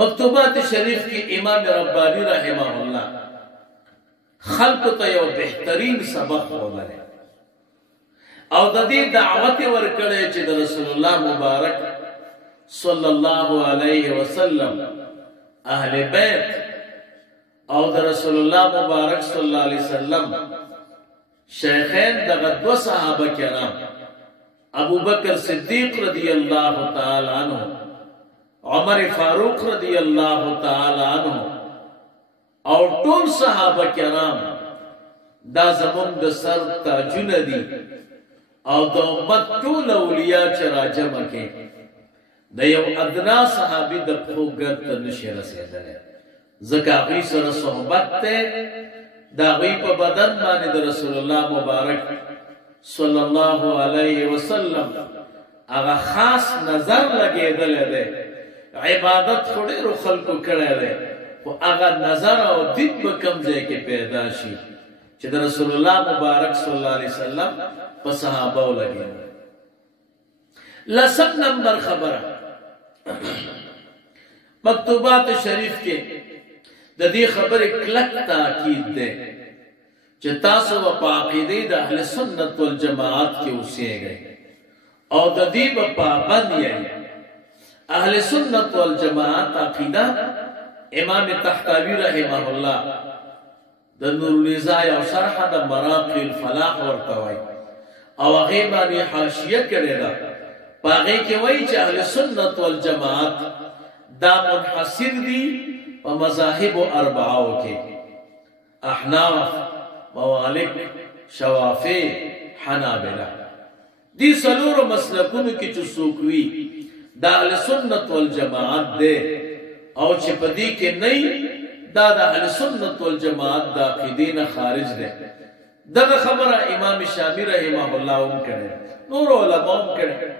مکتوبات شریف کی امام ربانی رحمہ اللہ خلق ته یو بهترین سبق ورکړي او د دې دعوت ورکړي چې د رسول الله مبارک صلی الله علیه وسلم اهل بیت او د رسول الله مبارک صلی الله علیه وسلم شیخین دغه دو صحابه کرام ابو بکر صدیق رضی الله تعالی عنہ عمر فاروق رضی الله تعالی عنہ او ټول صحابه کرام دا زمون د سر تاجونه دي او د امت ټول اولیاء چې راجمع کې د یو ادنا صحابي د پوګت نشه رسیدل ځکه هغه سره صحبت ته دا غي په بدن باندې د رسول الله مبارک صلی الله علیه وسلم هغه خاص نظر لګیدل دی عبادت خوري رو خلقو کړه دی او هغه نظر او دید به کم ځای کې پیدا شي چې د رسول الله مبارک صلی الله علیه وسلم په صحابه ولګي لسم نمبر خبره مکتوبات شریف کې د دې خبرې کلک تاکید ده چې تاسو په عقیده د اهل سنت والجماعت کې اوسئ او د دې په پابند یې اهل سنت والجماعت عقیده امام تحتاوی رحمه الله د نور النزاع او شرح د مراقي الفلاح ورته وایي او هغه باندې حاشیه کړی دا هغه کې وایي چې اهل سنت والجماعت دا منحصر دي په مذاهب اربعه کې احناف موالک شوافی حنابلہ دی سلور مسلکونو کی چو سوکوی دا اہل سنت والجماعت دے او چی پدی کے نئی دا اہل سنت والجماعت دا قیدین خارج دے دا خبر امام شامی رحمہ اللہ ام کرے نور علماء ام کرے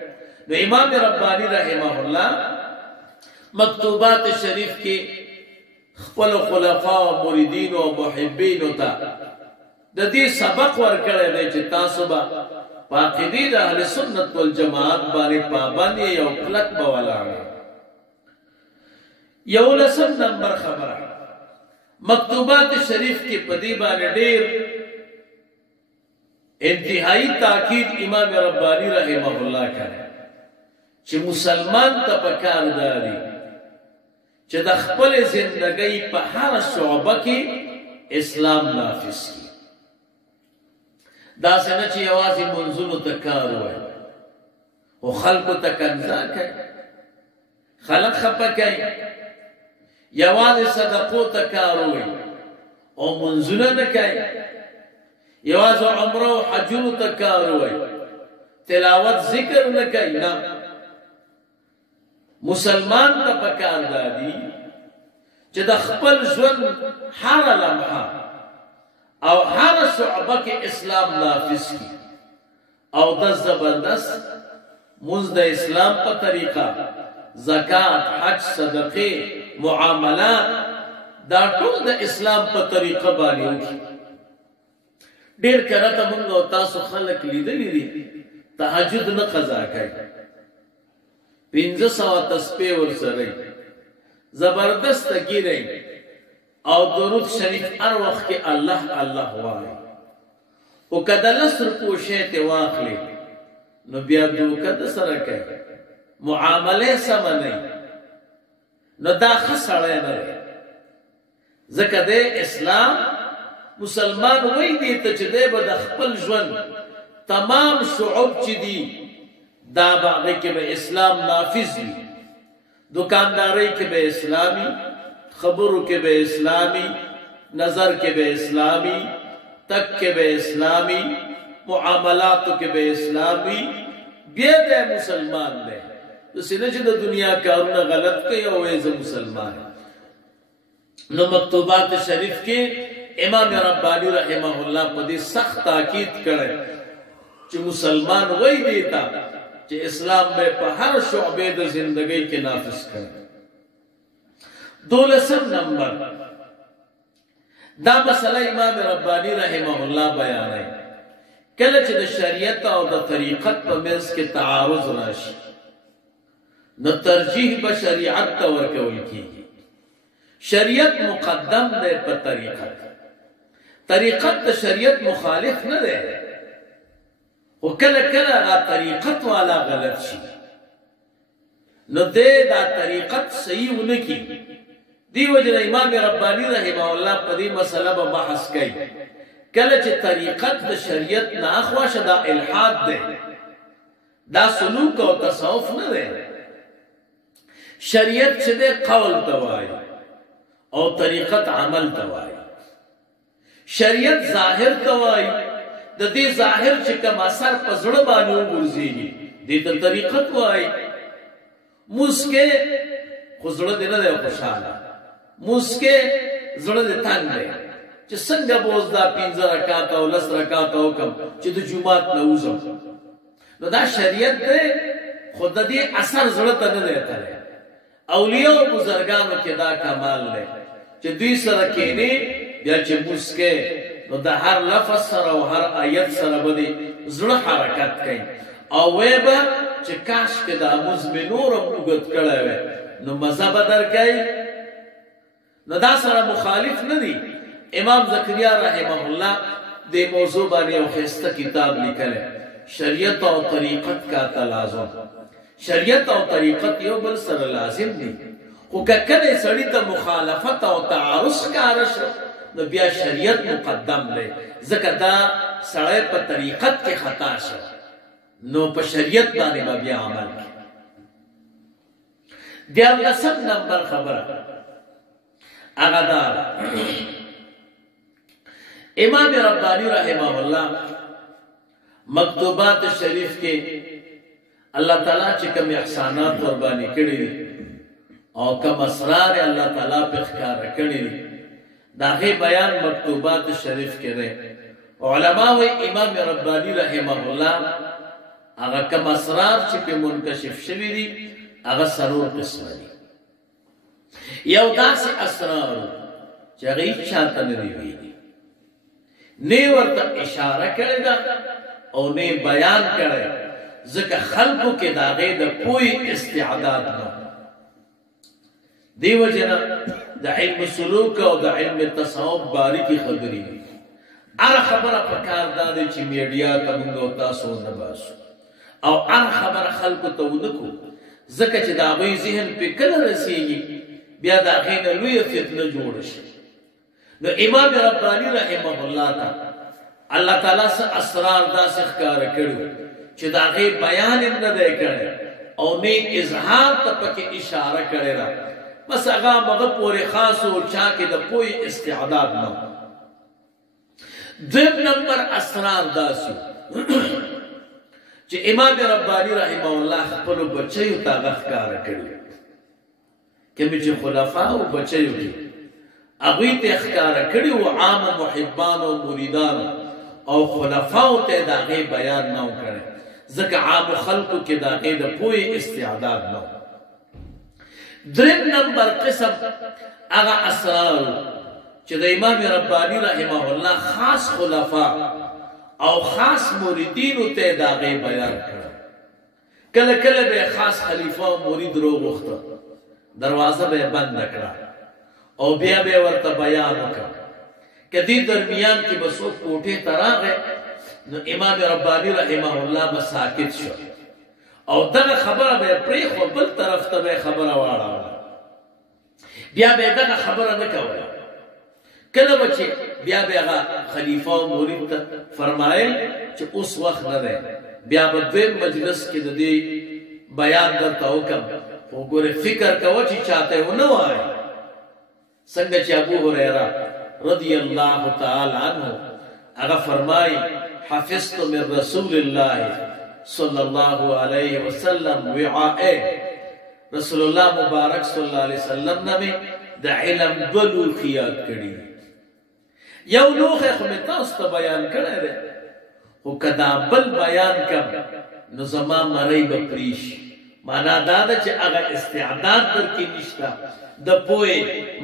نو امام ربانی رحمہ اللہ مکتوبات شریف کی خپل خلفاء و مریدین و محبین تا د دې سبق ورکړی دی چې تاسو به په عقیدې د اهل سنت والجماعت باندې پابند یې او کلک به ولاړ یو لسم نمبر خبره مکتوبات شریف کې په دې باندې ډېر انتهایی تاکید امام ربانی رحمه الله کړی چې مسلمان ته پکار دی چې د خپل ژوندۍ په هر شعبه کې اسلام نافذ کړي دا څنګه چې یوازې منځونو ته کار وای او خلکو ته کنځا کوي خلک خپه کوي یوازې صدقو ته کار وای او منځونه نه کوي یوازې عمره او حجونو ته کار وای تلاوت ذکر نه کوي نه مسلمان ته پکار دی چې د خپل ژوند هر لمحه او هر شعبه کې اسلام نافذ کی او د زبردست مزد اسلام په طریقه زکات حج صدقه معاملات دا ټول د اسلام په طریقه باندې وکړي ډیر کړه ته موږ او تاسو خلک لیدلې دي تهجد نه قضا کوي 500 تسبیح ورسره زبردست ګیري او درود شریف هر وخت کې الله الله وایي او کله لسر کوشه ته واخلي نو بیا دوکه د سره کوي معاملې سم نه نو دا خسړې نه ځکه د اسلام مسلمان وای دي ته چې د خپل ژوند تمام شعوب چې دي دا باندې کې به اسلام نافذ وي دکانداري کې به اسلامي خبرو کې به اسلامي نظر کې به اسلامي تک کې به اسلامي معاملاتو کې به اسلامي بیا د مسلمان دی سینه چې د دنیا کارونه غلط کوي او یې مسلمان نو مکتوبات شریف کې امام ربانی رحمه الله په دې سخت تاکید کړي چې مسلمان وای دیتا چې اسلام به په هر شعبه د ژوندۍ کې نافذ کړي دولسم نمبر دا مسئله امام ربانی رحمه الله بیانوي کله چې د شریعت او د طریقت په منځ کې تعارض راشي نو ترجیح به شریعت ته ورکول کیږي شریعت مقدم دے پا طریقت. طریقت دا شریعت مخالف نہ دے و کل کل دا طریقت والا غلط شی نو دے دا طریقت صحیح انکی. دی وجہ امام ربانی رحمہ اللہ پا دی مسئلہ با بحث کئی کل چی طریقت دا شریعت نا اخواش دا الحاد دے دا سلوک و تصوف نہ دے. شریعت چی دے قول توائی او طریقت عمل توائی. شریعت ظاہر توائی دا دی ظاہر چکم اثر پا زڑبانیو برزیگی دی تا طریقت وائی. موسکے خزڑ دینا دے خوشالا موسکے زڑ دے تنگ دے چی سنگا بوز دا 15 رکاتا و 10 رکاتا و کم چی دا جمعات نوزم نو دا شریعت دے خود دا دی اثر زڑتا ندیتا دے. اولیاء و بزرگانو کی دا کمال دے چی دوی سرکینے یا چی موسکے نو دا ہر لفظ سر و ہر آیت سر بدی زڑ حرکت کئی او ویبا چی کاش کے دا مزمنورم اگت کڑے وے نو مزہ بدر کئی نو دا سر مخالف ندی. امام زکریہ رحمہ اللہ دے موضوع بانی او خیستہ کتاب لکھلے شریعت و طریقت کا تلازم. شریعت و طریقت یو بل سر لازم دی خو ککنے سڑی تا مخالفت و تعارض کا رش نو بیا شریعت مقدم دے ذکر دا سڑے پا طریقت کے خطا شا نو پا شریعت بانے با بیا عمل کی. دیار لسم نمبر خبر اغدار امام ربانی رحمہ اللہ مکتوبات شریف کے اللہ تعالیٰ چکم احسانات قربانی کری دی اور کم اسرار اللہ تعالیٰ پہ اخکار کری دی داخل بیان مکتوبات شریف کے رہے. علماء و امام ربانی رحمہ اللہ اگا کم اسرار چکے منکشف شوی دی اگا سرور قسم دی یو دا سی اسرار چاگئی چاہتا ندیوی دی نی ورطا اشارہ کرے دا اور نی بیان کرے ذکر خلقوں کے داغے دا کوئی استعداد نہ. دیو جنا دا علم سلوک و دا علم تصوف باری کی خبری ار خبر پکار دادے چی میڈیا تا منگو تاسو نباسو او ار خبر خلقوں تا ونکو ذکر چی داغوی ذہن پہ کل رسیگی بیا داغین لوی فتنہ جوڑش. نو امام ربانی رحمہ اللہ تا اللہ تعالیٰ سے اسرار دا سخکار کرو چی داغی بیان نہ دے کرے او نی اظہار تپک اشارہ کرے را بس اگا مغب پوری خاص ہو چاکے دا کوئی استعداد نہ. دم نمبر اسرار دا سی چی امام ربانی رحمہ اللہ پلو بچیو تا غفکار کرے کہ مجھے خلفاء و بچیو کی اگوی تے اخکار کری و عام محبان و مریدان او خلفاء تے داغی بیان نہ کرے ذکر عام خلقو کے داغی دا کوئی استعداد نہ. درم نمبر قسم اگا اسرار چی دا امام ربانی رحمہ اللہ خاص خلفاء او خاص مریدین تے داغی بیان کرے. کل کل بے خاص خلیفہ و مرید رو گختا دروازہ بے بند نکڑا او بیا بے ورطا بیان کر کہ دی درمیان کی بسوک کوٹے تراغ ہے نو امام ربانی رحمہ اللہ بساکت شو او دغه خبره به پریخ و بل طرف ته به خبره واړه بیا به دغه خبره نه کوله کله بچي بیا به هغه خلیفہ او مرید ته فرمایل چې اوس وخت نه دی بیا به دویم مجلس کې د دې بیان درته وکم خو ګوره فکر کوه چې چاته ونه وایي څنګه چې ابو هريره رضی اللہ تعالی عنہ هغه فرمای حفظت من رسول الله صلی اللہ علیہ وسلم وعائے رسول اللہ مبارک صلی اللہ علیہ وسلم نے دا علم دولو خیات کری یو لوخ اخمتا اس تا بیان کرے رہے وہ کدا بل بیان کم نظمہ مرائی بپریش مانا دادا چے اگا استعداد در کی نشتا دا پوئے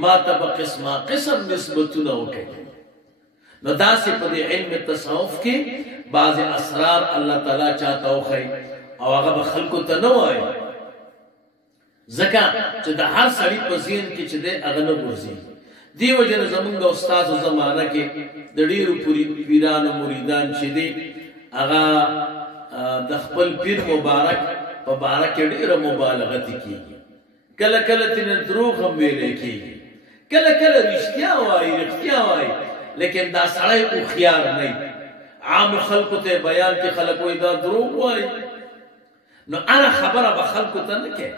ما تبا قسمہ قسم نسبتو نہ ہوکے نو دا سے پدی علم تصوف کی بعض اسرار اللہ تعالیٰ چاہتا ہو خی او آغا بخلقو تا نو آئے ځکه چې د هر سړي په ذهن کې چې دی هغه نه ورځي. دې وجه نه زمونږ استادو زمانه کې د ډېرو پیرانو مریدان چې دي هغه د خپل پیر مبارک په باره کې ډېره مبالغه کېږي. کله کله ترې دروغ هم ویلی کېږي، کله کله رښتیا وایي، لیکن دا سړی هوښیار نه وي. عامو خلکو ته بیان کې خلک وایي دا دروغ وایي، نو هره خبره به خلکو ته نه کوي.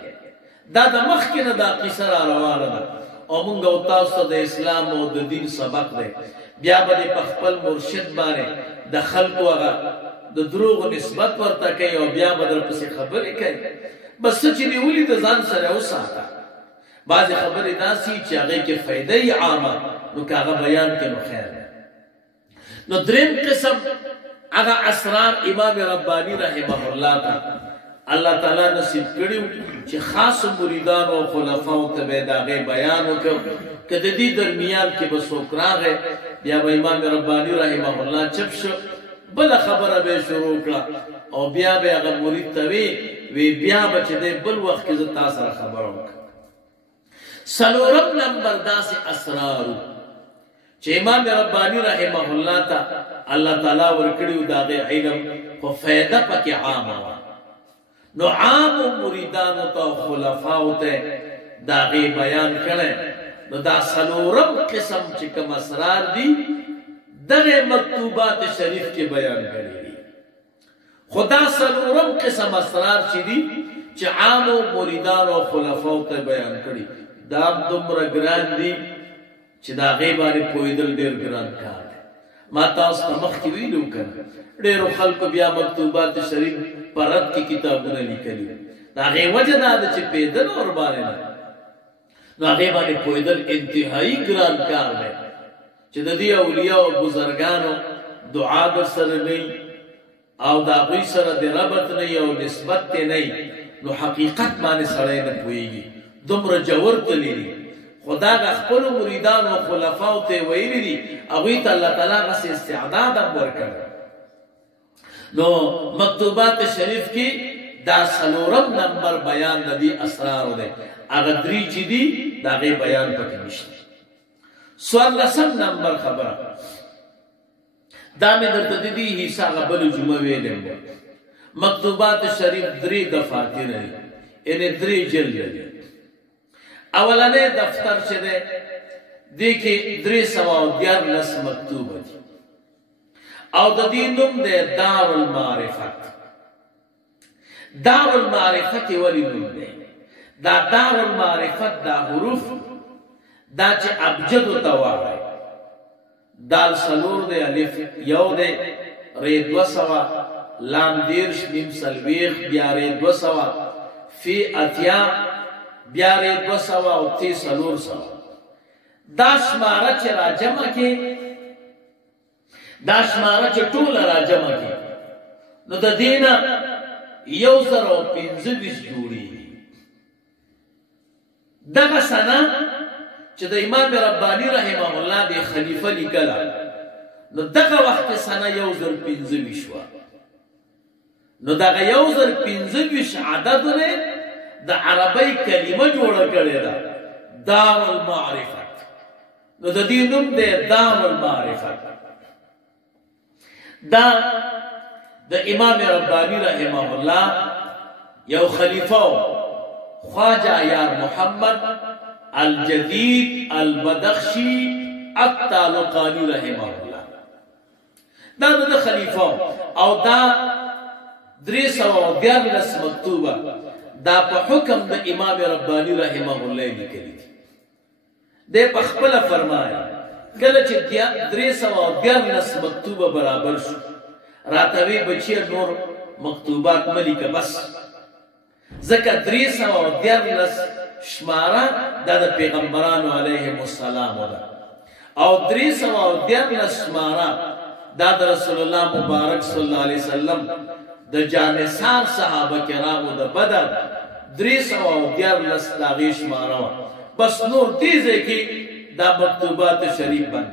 دا د مخکې نه دا قصه را روانه ده او موږ او تاسو د اسلام او د دین سبق دی. بیا به په خپل مرشد باندې د خلکو هغه د دروغ نسبت ورته کوي او بیا به درپسې خبرې کوي. بس څه چې دې ولید ځان سره وساته. بعضې خبرې داسې چې هغې کې فایده عامه نو که هغه بیان کړي نو خیر دی. نو دریم قسم هغه اسرار امام رباني رحمه الله ته الله تعالی نصیب کړي چې خاص مریدان او خلفاو ته به د هغې بیان وکړو. که د دې درمیان کې به څوک راغی بیا به امام رباني رحمه الله چپ شو، بله خبره به یې شروع کړه او بیا به هغه مرید ته وی بیا به چې دی بل وخت کې زه تا سره خبره وکړم. څلورم نمبر داسې اسرارو چې امام رباني رحمه الله ته الله تعالی ورکړي د هغې علم خو فایده پکې عامه وه، نو عامو مریدانو ته او خلفاو ته د هغې بیان کړی. نو دا څلورم قسم چې کوم اسرار دي دغه مکتوبات شریف کې بیان کړي دي. خو دا څلورم قسم اسرار چې دي چې عامو مریدانو او خلفاو ته بیان کړي دا دومره ګران دي چې د هغې باندې پوهېدل ډېر ګران کار دی. ما تاسو ته مخکې ویلي وو که نه، ډېرو خلکو بیا مکتوبات شریف په رد کې کتابونه لیکلي وو. د هغې وجه دا ده چې پوهېدل ورباندې نه، نو هغې باندې پوهېدل انتهایي ګران کار دی چې د دې اولیاء او بزرګانو دعا در سره نه وي او د هغوی سره د ربط نه وي او نسبت یې نه وي، نو حقیقت باندې سړی نه پوهېږي. دومره جوور تللی دي. خو دا هغه خپلو مریدانو او خلفاو ته یې ویلي دي، هغوی ته الله تعالی هغسې استعداد هم ورکړی. نو مکتوبات شریف کې دا څلورم نمبر بیان د دې اسرارو دی. هغه درې چې دي د هغې بیان پکې نشته. څوارلسم نمبر خبره دا مې درته د دې حصه هغه بله جمعه ویلی وه. مکتوبات شریف درې دفاتر دي، یعنې درې جلده دي. اولنی دفتر چې دی دې کې 314 مکتوبه دي او د دې نوم دی دارالمعرفت. دارالمعرفت یې ولې نوم دی؟ دا دارالمعرفت دا حروف دا چې ابجدو ته وایي، دال څلور دی، الف یو دی، ری 200، لام 10، میم 40، بیا ری 200، فی 80، بیا ری 200 او تی 400. دا شماره چې راجمع کې، دا شماره چې ټوله راجمع کې، نو د دې نه 1025 جوړېږي. دغه سنه چې د امام رباني رحمه الله د خلیفه لیکله، نو دغه وخت کې سنه 1025 وه. نو دغه 1025 عدد دی د عربی کلمه جوړه کړې ده دارالمعرفت. نو د دې نوم دی دارالمعرفت. دا د امام رباني رحمه الله یو خلیفه خواجه یار محمد الجدید البدخشی الطالقانی رحمه الله، دا د خلیفه او دا 314 مکتوبه دا په حکم د امام رباني رحمه الله لیکلي دي. د په خپل فرمایي کله چې 314 مکتوبه برابر شو، راته وی بچی نور مکتوبات ملیکه بس، ځکه 314 شماره دا د پیغمبرانو علیهم السلام ده او 314 شماره دا د رسول الله مبارک صلی الله علیه وسلم د جانثار صحابه کرامو د بدر 314 داغې شماره وه. بس نور دې ځای کې دا مکتوبات شریف بند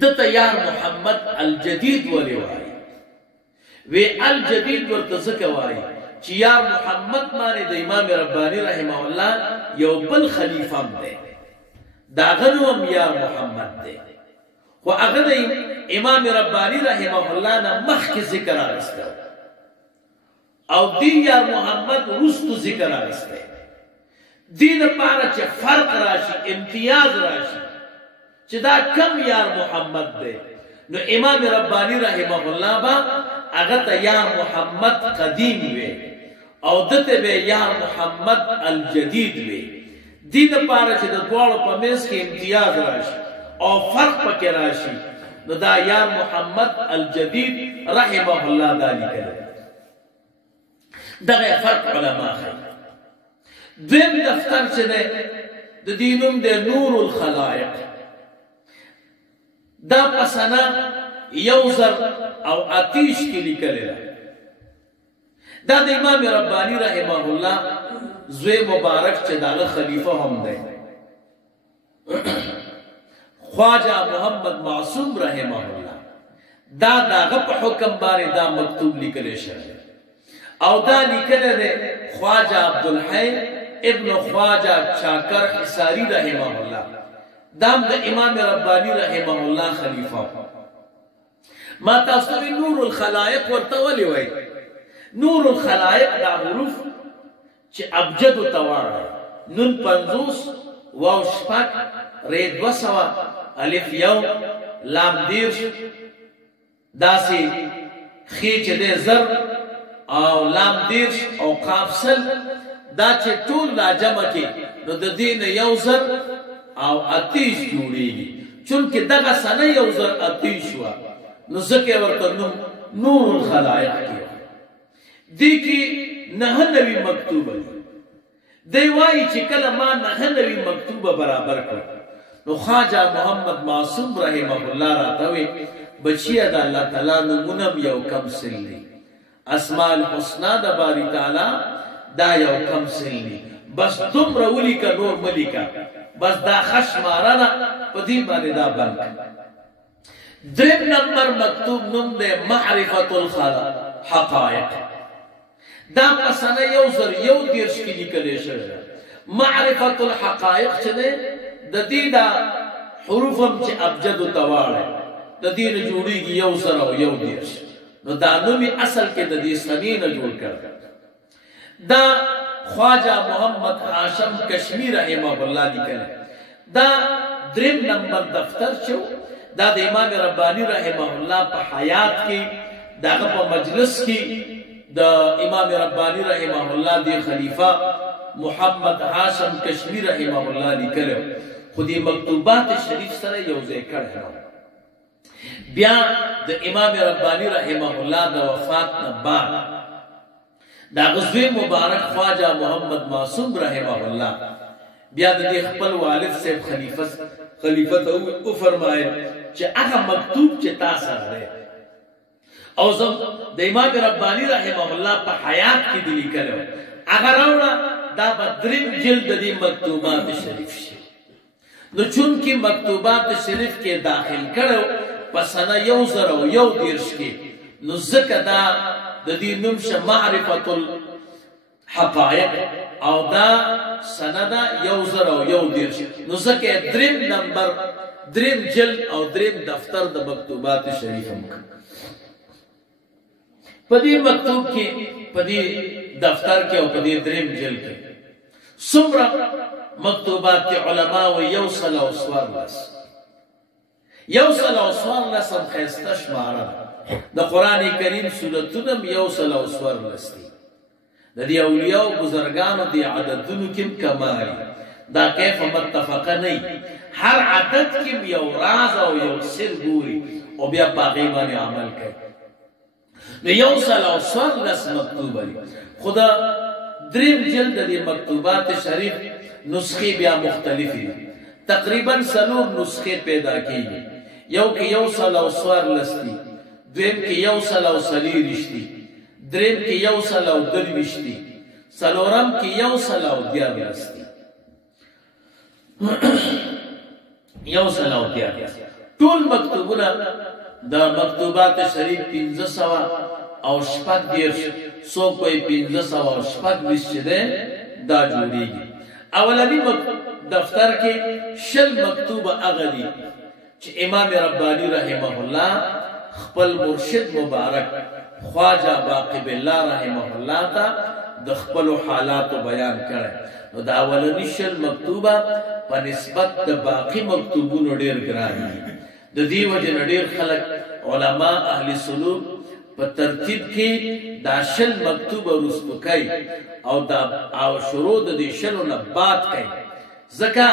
دته یار محمد الجدید ولې وایي؟ وی الجدید ورته ځکه وایي چې یار محمد باندې د امام ربانی رحمه الله یو بل خلیفہ دی دا غنوم یار محمد دی خو هغه د امام ربانی رحمه الله نه مخکې ذکر راغسته او دی یار محمد رستو ذکر راغسته دی لپاره چې فرق راشي امتیاز راشي چې دا کم یار محمد دی نو امام ربانی رحمه الله با هغه ته یار محمد قدیم وی او دته به یار محمد الجدید وی دی لپاره چې د دواړو په منځ کې امتیاز راشي او فرق پکې راشي نو دا یار محمد الجدید رحمه الله دا لیکل دغه فرق علما خلک دیم دفتر چې ده د دینوم د نور الخلائق دا پسنا یوزر او آتیش کی لیکل دا د امام ربانی رحمه الله زوی مبارک چې داغه خلیفہ هم دی خواجہ محمد معصوم رحمه الله دا داغه په حکم باندې دا مکتوب لیکل شوی او دا لیکل دی خواجہ عبدالحی ابن خواجہ چاکر حصاری رحمه الله دام د امام ربانی رحمه الله خلیفہ ما تاسو نور الخلائق ورته ولي وای نور الخلائق دا حروف چې ابجد توار نون 50 واو شپک ری 200 الف یو لام دیرش داسي خیچ دې زر او لام دیرش او قافسل دا چې ټول لا جمع کې نو د دین یو زر او آتیش جوړیږي چونکه دغه سنه یو زر آتیش وا نو ځکه ورته نور الخلائق کې دي کې نه نوی مکتوبه دی وایي چې کله ما نه نوی مکتوبه برابر کړ نو خواجہ محمد معصوم رحمه الله راته وي بچیا د الله تعالی نومونه یو کم سلی اسماء الحسنا د باری تعالی دا یو کم سلی بس دومره ولیکه نور ملیکه بس دا خشمارانه په دې باندې دا بند دریم نمبر مکتوب نوم دی معرفت الحقائق دا پسنه یو زر یو دیرش کې لیکل شوی معرفت الحقائق چې د دې دا حروف هم چې ابجد تواړه د دې نه جوړیږي یو زر او یو دیرش نو دا نومي اصل کې د دې سمې نه جوړ کړ دا خواجہ محمد هاشم کشمیر رحمه الله لیکل دا دریم نمبر دفتر شو دا د امام ربانی رحمه الله په حیات کې دغه په مجلس کې د امام ربانی رحمه الله دی خلیفہ محمد هاشم کشمیر رحمه الله لیکل خودی مکتوبات شریف سره یو ځای کړه بیا د امام ربانی رحمه الله د وفات نه بعد دا غزوی مبارک خواجہ محمد معصوم رحمه الله بیا د خپل والد صاحب خلیفہ ته او فرمایل چې هغه مکتوب چې تاسو سره او زم د امام ربانی رحمه الله په حیات کې دی لیکل هغه راوړه دا بدریم جلد دی مکتوبات شریف شي نو چون کې مکتوبات شریف کې داخل کړو پس نه یو زر او یو دیرش کې نو ځکه دا د دې نوم شه معرفت الحقائق او دا سند یو زر او یو دیرش نو ځکه دریم نمبر دریم جلد او دریم دفتر د مکتوبات شریف هم پدې مکتوب کې پدې دفتر کې او پدې دریم جلد کې څومره مکتوبات علماء و یوصل او سوارلس یوصل او سوارلس هم خسته شماره د قران کریم سورتونه یوصل او سوارلس دي د دې اولیاء او بزرګانو دي عددونو کې کمال دا کیف متفقه نه هر عدد کې یو راز او یو سر ګوري او بیا باقي باندې عمل کوي نو یوصل او سوارلس مکتوبه خدا دریم جلد دی مکتوبات شریف نسخے بیا مختلفی تقریبا سلور نسخے پیدا کی یو کی یوصل او سوارلس دی دویم کی یوصل او سلیرش دی دریم کی یوصل او درویش دی سلورم کی یوصل او دیارلس دی یوصل او دیارلس ټول مکتوبونه دا مکتوبات شریف 1500 او شپږ دیرش سو کوئی 1526 چې ده دا جوړیږي. اولنی دفتر کې شل مکتوب هغه دي چې امام ربانی رحمه الله خپل مرشد مبارک خواجہ باقی بالله رحمه الله ته د خپل حالات بیان کړي. نو دا اولنی شل مکتوبه په نسبت د باقی مکتوبونو ډیر ګران دي. د دې وجه ډیر خلک علما اهل سلوک په ترتیب کې دا شل مکتوبه رسم کوي او دا او شروع د دې شلو نه بعد کوي، ځکه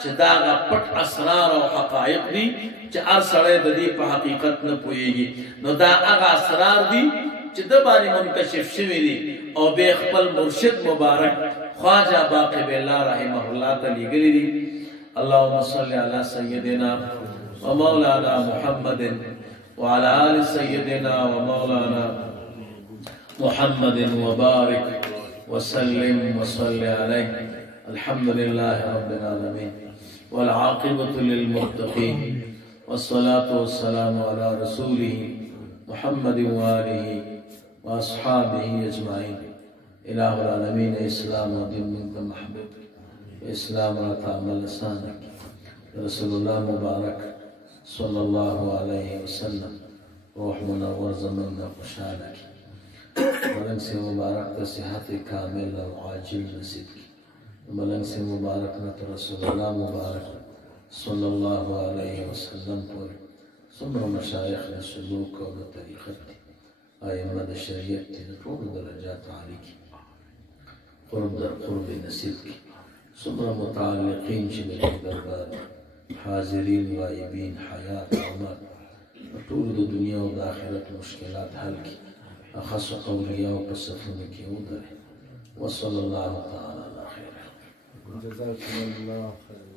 چې دا پټ اسرار او حقایق دي چې هر سړی د دې په حقیقت نه پوهیږي. نو دا هغه اسرار دي چې د باندې منکشف شوي دي او به خپل مرشد مبارک خواجہ باقی بالله رحمه الله ته لیږلي دي. اللهم صل علی سیدنا ومولانا محمد وعلى آل سيدنا ومولانا محمد وبارك وسلم وصل عليه. الحمد لله رب العالمين والعاقبة للمتقين والصلاة والسلام على رسوله محمد وآله وأصحابه أجمعين. إله العالمين إسلام ودين منك محبوب إسلام وتعمل لسانك رسول الله مبارك صلى الله عليه وسلم روح منور زماننا خوشحالك ملنگ سے مبارک تا صحت کامل و عاجل نصیب کی. ملنگ سے مبارک نت رسول اللہ مبارک صلی اللہ علیہ وسلم پر سمر مشایخ نے سلوک و طریقت دی آئمہ شریعت تی طول درجات عالی کی قرب در قرب نصیب کی. سمر متعلقین چلی دربار حاضرین غائبین حیات عمر طول د دنیا و آخرت مشکلات حل کی. اخص اولیاء و پسفون کی ادھر وصل اللہ تعالی علی خیر. جزاکم اللہ خیر.